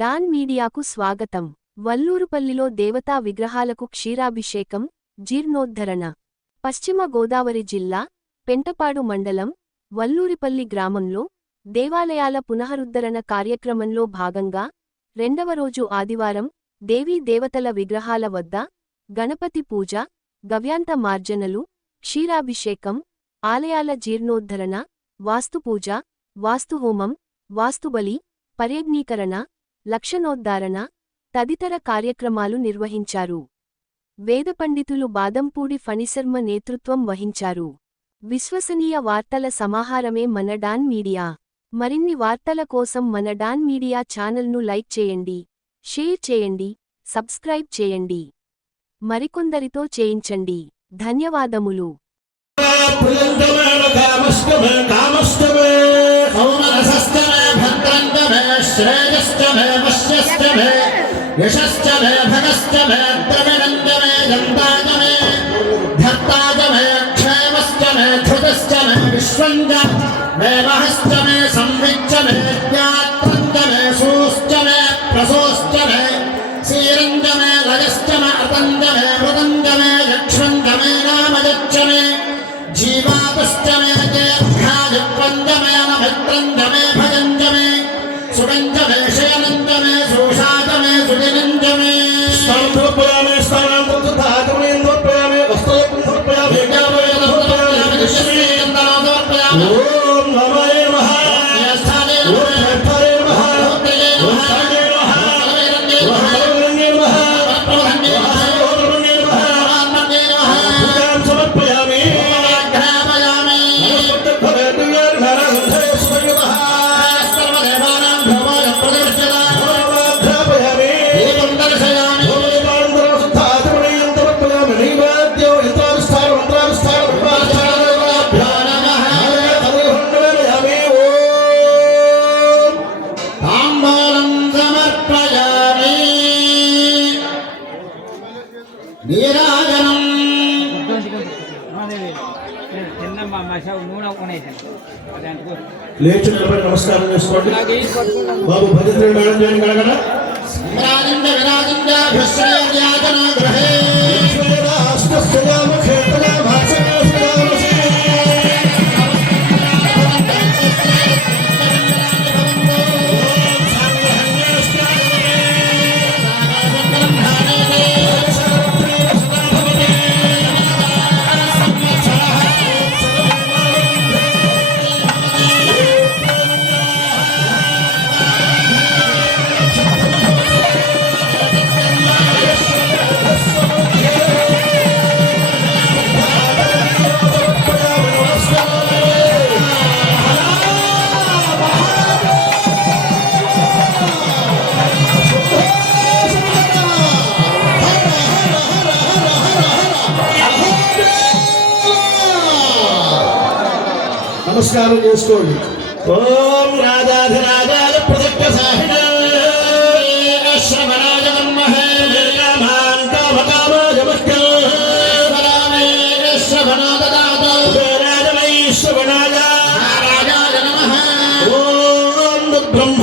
Don మీడియాకు స్వాగతం. వల్లూరుపల్లిలో దేవతా విగ్రహాలకు క్షీరాభిషేకం జీర్ణోద్ధరణ. పశ్చిమ గోదావరి జిల్లా పెంటపాడు మండలం వల్లూరిపల్లి గ్రామంలో దేవాలయాల పునరుద్ధరణ కార్యక్రమంలో భాగంగా రెండవ రోజు ఆదివారం దేవీ దేవతల విగ్రహాల వద్ద గణపతి పూజ గవ్యాంత మార్జనలు క్షీరాభిషేకం ఆలయాల జీర్ణోద్ధరణ వాస్తుపూజ వాస్తుహోమం వాస్తుబలి పర్యజ్ఞీకరణ లక్షణోద్ధారణ తదితర కార్యక్రమాలు నిర్వహించారు. వేదపండితులు బాదంపూడి ఫణిశర్మ నేతృత్వం వహించారు. విశ్వసనీయ వార్తల సమాహారమే మన డాన్ మీడియా. మరిన్ని వార్తల కోసం మన డాన్ మీడియా ఛానల్ను లైక్ చేయండి షేర్ చేయండి సబ్స్క్రైబ్ చేయండి. మరికొందరితో చేయించండి. ధన్యవాదములు. यशश्च मे भगश्च मे द्रविणञ्च मे जन्ता च मे धर्ता मे, क्षेमश्च मे, धृतश्च मे, विश्वञ्च मे महश्च मे संविच्च मे, ज्ञात्रञ्च मे, सूश्च मे, प्रसोश्च मे सीरञ्च मे నీరాజనం లేచి నిలబడి నమస్కారం చేసుకోండి. బాబు భద్ర మేడం చేయండి కడగడ విరాజింద నమస్కారం చేసుకోండి. ఓం రాజాధిరాజాయ ప్రదక్ష సాహిణ శ్రవణాయ మన్మహే కామాన్ కామకామాయ మహ్యం శ్రవణాదాత రాజమైశ్వరాయ రాజాయ నమః. ఓం బ్రహ్మ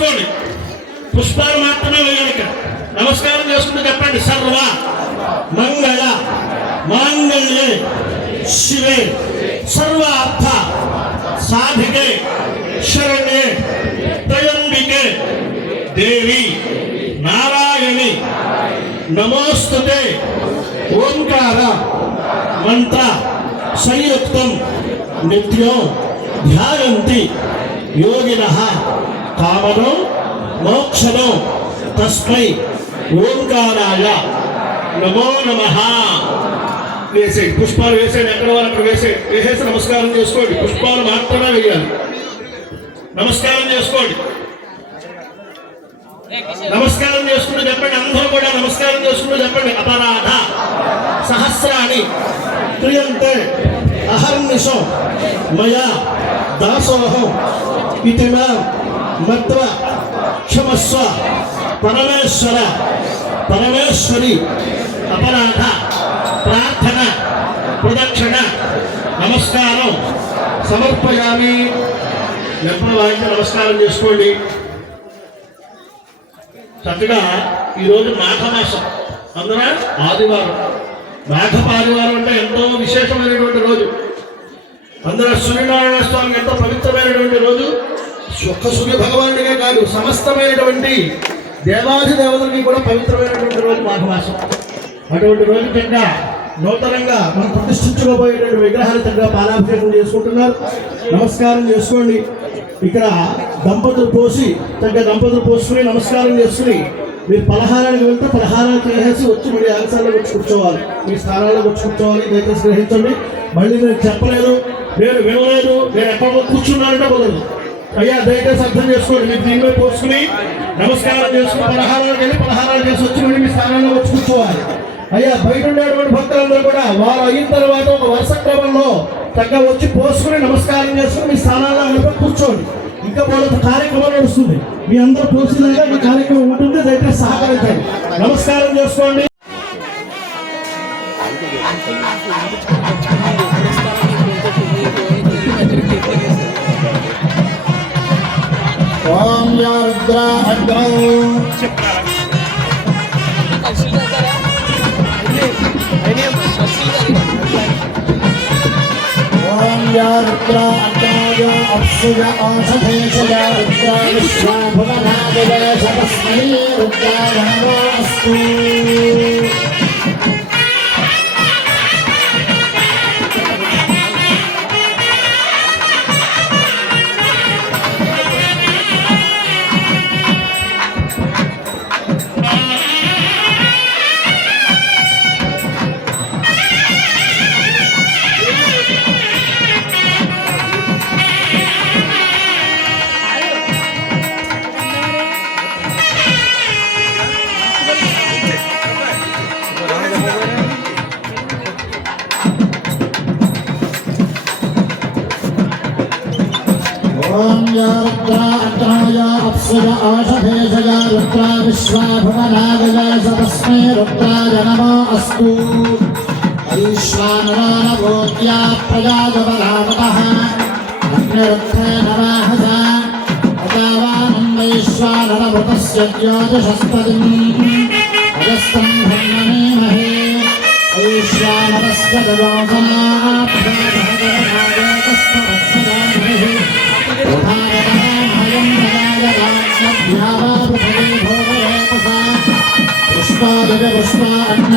నమస్కారం చేసుకోండి పుష్పాలు మాత్రమే వేయాలి ఇక్కడ. నమస్కారం చేసుకుంటూ చెప్పండి. సర్వ మంగళ మాంగళ్యే శివే. సర్వ అర్థ సాధికే శరణ్యే త్రయంబికే దేవి నారాయణి. నమోస్తుతే ఓంకార మంత్ర సంయుక్తం నిత్యం ధ్యాయంతి. యోగిన కామనం మోక్షము తస్మై ఓంకారాయ. నమో నమ. వేసేయండి పుష్పాలు వేసేయండి ఎక్కడ వాళ్ళు అక్కడ వేసేయండి వేసేసి నమస్కారం చేసుకోండి పుష్పాలు మాత్రమే వేయాలి. నమస్కారం చేసుకోండి. నమస్కారం చేసుకుంటూ చెప్పండి అందరూ కూడా నమస్కారం చేసుకుంటూ చెప్పండి. అపరాధ సహస్రాణి క్రియంతే అహర్నిశం మయా దాసోహం ఇతి మా మత్వ క్షమస్వ పరమేశ్వర పరమేశ్వరి అపరాధ ప్రార్థన ప్రదక్షిణ నమస్కారం సమర్పయామి. ఎప్పుడు వాయిస్తే నమస్కారం చేసుకోండి. చక్కగా ఈరోజు మాఘమాసం అందున ఆదివారం. మాఘ ఆదివారం అంటే ఎంతో విశేషమైనటువంటి రోజు. అందులో సూర్యనారాయణ స్వామికి ఎంతో పవిత్రమైనటువంటి రోజు. ఒక్క సూర్య భగవానుడిగా కాదు సమస్తమైనటువంటి దేవాది దేవతలకి కూడా పవిత్రమైనటువంటి రోజు మాఘమాసం. అటువంటి రోజు కింద నూతనంగా మనం ప్రతిష్ఠించుకోబోయేటువంటి విగ్రహాలు దగ్గర పాలాభిషేకం చేసుకుంటున్నారు. నమస్కారం చేసుకోండి. ఇక్కడ దంపతులు పోసి తగ్గ దంపతులు పోసుకుని నమస్కారం చేసుకుని మీరు పలహారానికి వెళ్తే పలహారాలు చేసేసి వచ్చి మళ్ళీ ఆలసాల్లో వచ్చి కూర్చోవాలి. మీ స్థానాల్లో వచ్చి కూర్చోవాలి. దయచేసి గ్రహించండి. మళ్ళీ నేను చెప్పలేదు నేను వినలేదు నేను ఎప్పటికో కూర్చున్నానంటే కుదరదు. అయ్యా దయచేసి అర్థం చేసుకోండి. మీరు దీనిపై పోసుకుని నమస్కారం చేసుకుని పలహారాలకు వెళ్ళి పలహారాలు చేసి వచ్చి మళ్ళీ మీ స్థానంలో వచ్చి కూర్చోవాలి. అయ్యా బయట ఉండేటువంటి భక్తులందరూ కూడా వారు అయిన తర్వాత ఒక వరుస క్రమంలో చక్కగా వచ్చి పోసుకుని నమస్కారం చేసుకుని మీ స్థానాల్లో వెళ్ళిపోయి కూర్చోండి. ఇంకా వాళ్ళ కార్యక్రమం నడుస్తుంది. మీ అందరూ పోసినాక ఈ కార్యక్రమం ఉంటుంది. దయచేసి సహకరించండి. నమస్కారం చేసుకోండి. అడ్డం అగ్రౌ ఓం యా రుద్ర అగ్రాయ అప్సుయ ఔషధేశయ రుద్ర విశ్వాభువనాదివే సతస్మై రుద్రాయ నమో అస్తు యా రుద్ర అగ్రాయ అప్సుయ ఔషధేశయ రుద్ర విశ్వాభువనాదివే సతస్మై రుద్రాయ నమో అస్తు ఐశ్వానరానభూత్యా ప్రజాగవరామతః అగ్నిరుద్ధే నమాహస అజావానం వైశ్వానరభృతస్య జ్యోతిషస్పతిం అజస్తం బ్రహ్మణేమహే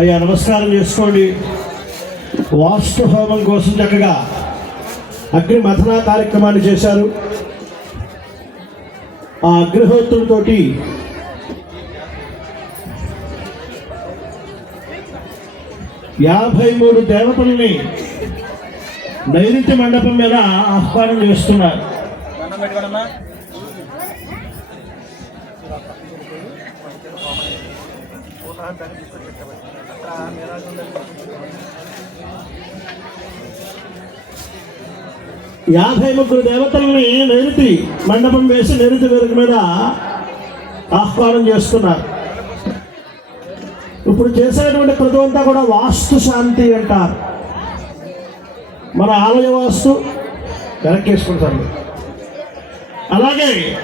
అయ్యా నమస్కారం చేసుకోండి. వాస్తు హోమం కోసం చక్కగా అగ్ని మథన కార్యక్రమాన్ని చేశారు. ఆ అగ్నిహోత్రులతో యాభై మూడు దేవతల్ని నైరుతి మండపం మీద ఆహ్వానం చేస్తున్నారు. యాభై ముగ్గురు దేవతల్ని నైరుతి మండపం వేసి నైరుతి వెనుక మీద ఆహ్వానం చేస్తున్నారు. ఇప్పుడు చేసేటువంటి ప్రతి అంతా కూడా వాస్తు శాంతి అంటారు. మన ఆలయ వాస్తు వెనక్కేసుకుంటారు అలాగే